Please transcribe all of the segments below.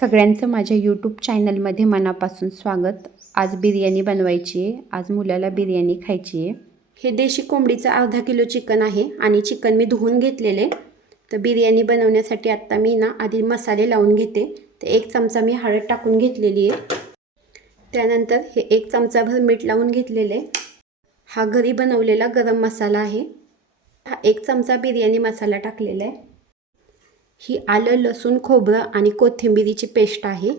सगळ्यांचं माझ्या यूट्यूब चॅनलमध्ये मनापासून स्वागत. आज बिर्याणी बनवायची आहे. आज मुलाला बिर्याणी खायची आहे. हे देशी कोंबडीचं अर्धा किलो चिकन आहे आणि चिकन मी धुवून घेतलेले. तर बिर्याणी बनवण्यासाठी आत्ता मी ना आधी मसाले लावून घेते. तर एक चमचा मी हळद टाकून घेतलेली आहे. त्यानंतर हे एक चमचाभर मीठ लावून घेतलेले. हा घरी बनवलेला गरम मसाला आहे. हा एक चमचा बिर्याणी मसाला टाकलेला आहे. ही आलं लसूण खोबरं आणि कोथिंबिरीची पेस्ट आहे.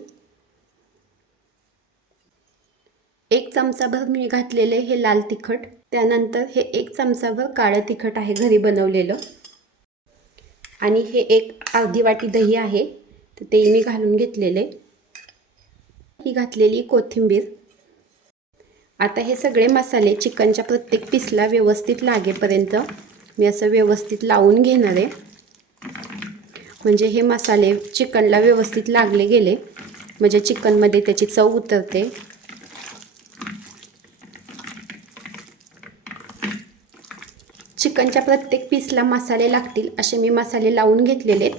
एक चमचाभर मी घातलेले हे लाल तिखट त्यानंतर हे एक चमचाभर काळं तिखट आहे घरी बनवलेलं. आणि हे एक अर्धी वाटी दही आहे तर ते मी घालून घेतलेले. ही घातलेली कोथिंबीर. आता हे सगळे मसाले चिकनच्या प्रत्येक पीसला व्यवस्थित लागेपर्यंत मी असं व्यवस्थित लावून घेणार आहे. म्हणजे हे मसाले चिकनला व्यवस्थित लागले गेले. म्हणजे चिकनमध्ये त्याची चव उतरते. चिकनच्या प्रत्येक पीसला मसाले लागतील असे मी मसाले लावून घेतलेले.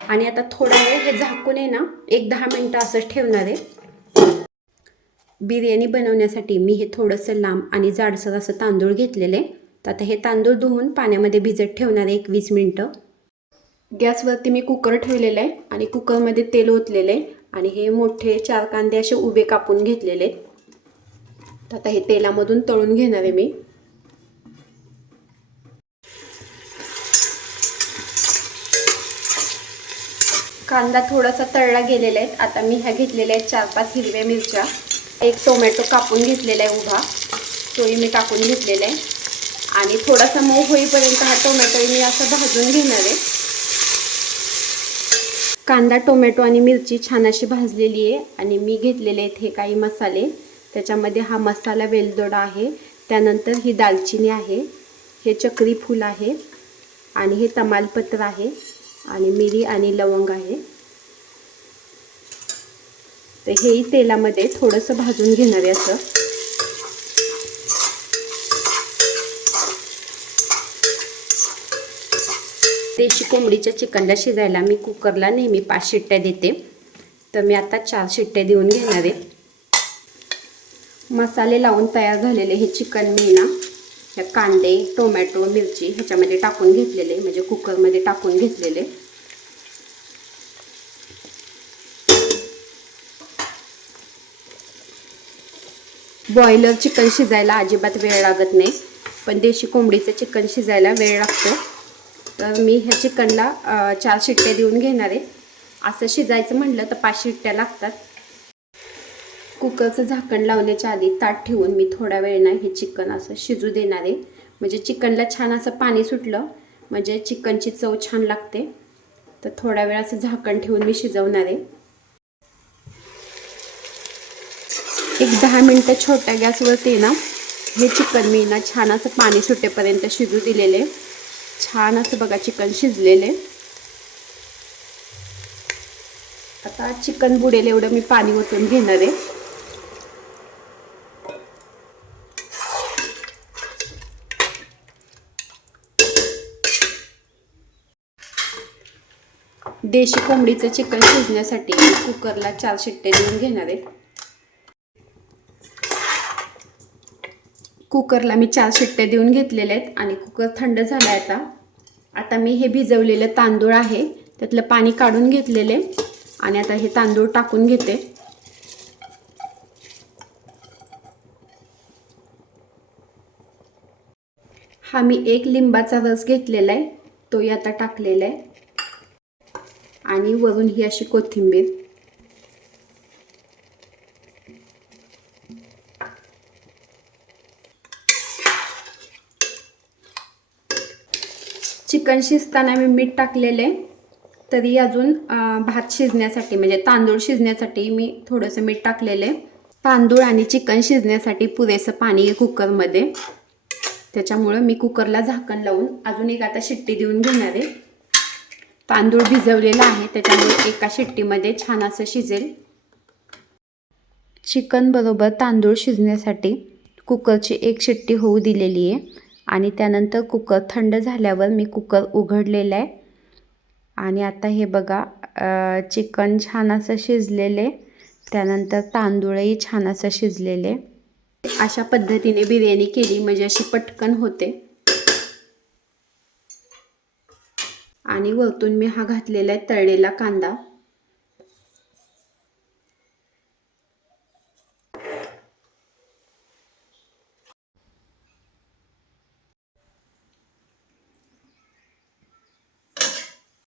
आणि आता थोडा वेळ हे झाकून आहे ना एक दहा मिनटं असंच ठेवणार आहे. बिर्याणी बनवण्यासाठी मी हे थोडंसं लांब आणि जाडसर असं तांदूळ घेतलेले. तर आता हे तांदूळ धुवून पाण्यामध्ये भिजत ठेवणार आहे एक वीस मिनटं. गॅसवरती मी कुकर ठेवलेलं आहे आणि कुकरमध्ये तेल ओतलेलं आहे आणि हे मोठे चार कांदे असे उभे कापून घेतलेले तर आता हे तेलामधून तळून घेणार आहे मी. कांदा थोडासा तळला गेलेला आहे. आता मी ह्या घेतलेल्या आहेत चार पाच हिरव्या मिरच्या. एक टोमॅटो कापून घेतलेला आहे उभा. तोही मी टाकून घेतलेला आहे. आणि थोडासा मऊ होईपर्यंत हा टोमॅटो मी असं भाजून घेणार आहे. कांदा टोमॅटो आणि मिरची छान अशी भाजलेली आहे आणि मी घेतलेले आहेत हे काही मसाले. त्याच्यामध्ये हा मसाला वेलदोडा आहे. त्यानंतर ही दालचिनी आहे. हे चक्री फूल आहे आणि हे तमालपत्र आहे आणि मिरी आणि लवंग आहे. तर हेही तेलामध्ये थोडंसं भाजून घेणार आहे असं. देशी कोंबडीच्या चिकनला शिजायला मी कुकरला नेहमी पाच शिट्ट्या देते. तर मी आता चार शिट्ट्या देऊन घेणार आहे. मसाले लावून तयार झालेले हे चिकन मी ना ह्या कांदे टोमॅटो मिरची ह्याच्यामध्ये टाकून घेतलेले म्हणजे कुकरमध्ये टाकून घेतलेले. बॉयलर चिकन शिजायला अजिबात वेळ लागत नाही पण देशी कोंबडीचं चिकन शिजायला वेळ लागतो. तर मी ह्या चिकनला चार शिट्ट्या देऊन घेणार आहे. असं शिजायचं म्हटलं तर पाच शिट्ट्या लागतात. कुकरचं झाकण लावण्याच्या आधी ताट ठेवून मी थोड्या वेळ ना हे चिकन असं शिजू देणार आहे. म्हणजे चिकनला छान असं पाणी सुटलं म्हणजे चिकनची चव छान लागते. तर थोड्या वेळ असं झाकण ठेवून मी शिजवणार आहे. एक दहा मिनटं छोट्या गॅसवरती ना हे चिकन मी ना छान असं पाणी सुटेपर्यंत शिजू दिलेले छान असं बघा चिकन शिजलेले. आता चिकन बुडेल एवढं मी पाणी ओतून घेणार आहे. देशी कोंबडीचं चिकन शिजण्यासाठी कुकरला चार शिट्टे देऊन घेणार आहे. कुकरला मी चार शिट्ट्या देऊन घेतलेल्या आहेत आणि कुकर थंड झाला आहे आता. आता मी हे भिजवलेलं तांदूळ आहे त्यातलं पाणी काढून घेतलेले आणि आता हे तांदूळ टाकून घेते. हा मी एक लिंबाचा रस घेतलेला आहे तोही आता टाकलेला आहे. आणि वरून ही अशी कोथिंबीर. चिकन शिजताना मी मीठ टाकलेले तरी अजून भात शिजण्यासाठी म्हणजे तांदूळ शिजण्यासाठी मी थोडंसं मीठ टाकलेले तांदूळ आणि चिकन शिजण्यासाठी पुरेसं पाणी आहे कुकरमध्ये. त्याच्यामुळं मी कुकरला झाकण लावून अजून एक आता शिट्टी देऊन घेणार आहे. तांदूळ भिजवलेला आहे त्याच्यामुळे एका शिट्टीमध्ये छान असं शिजेल. चिकन बरोबर तांदूळ शिजण्यासाठी कुकरची एक शिट्टी होऊ दिलेली आहे. आणि त्यानंतर कुकर थंड झाल्यावर मी कुकर उघडलेला आहे. आणि आता हे बघा चिकन छान असं शिजलेले त्यानंतर तांदूळही छान असं शिजलेले. अशा पद्धतीने बिर्याणी केली म्हणजे अशी पटकन होते. आणि वरतून मी हा घातलेला आहे तळलेला कांदा.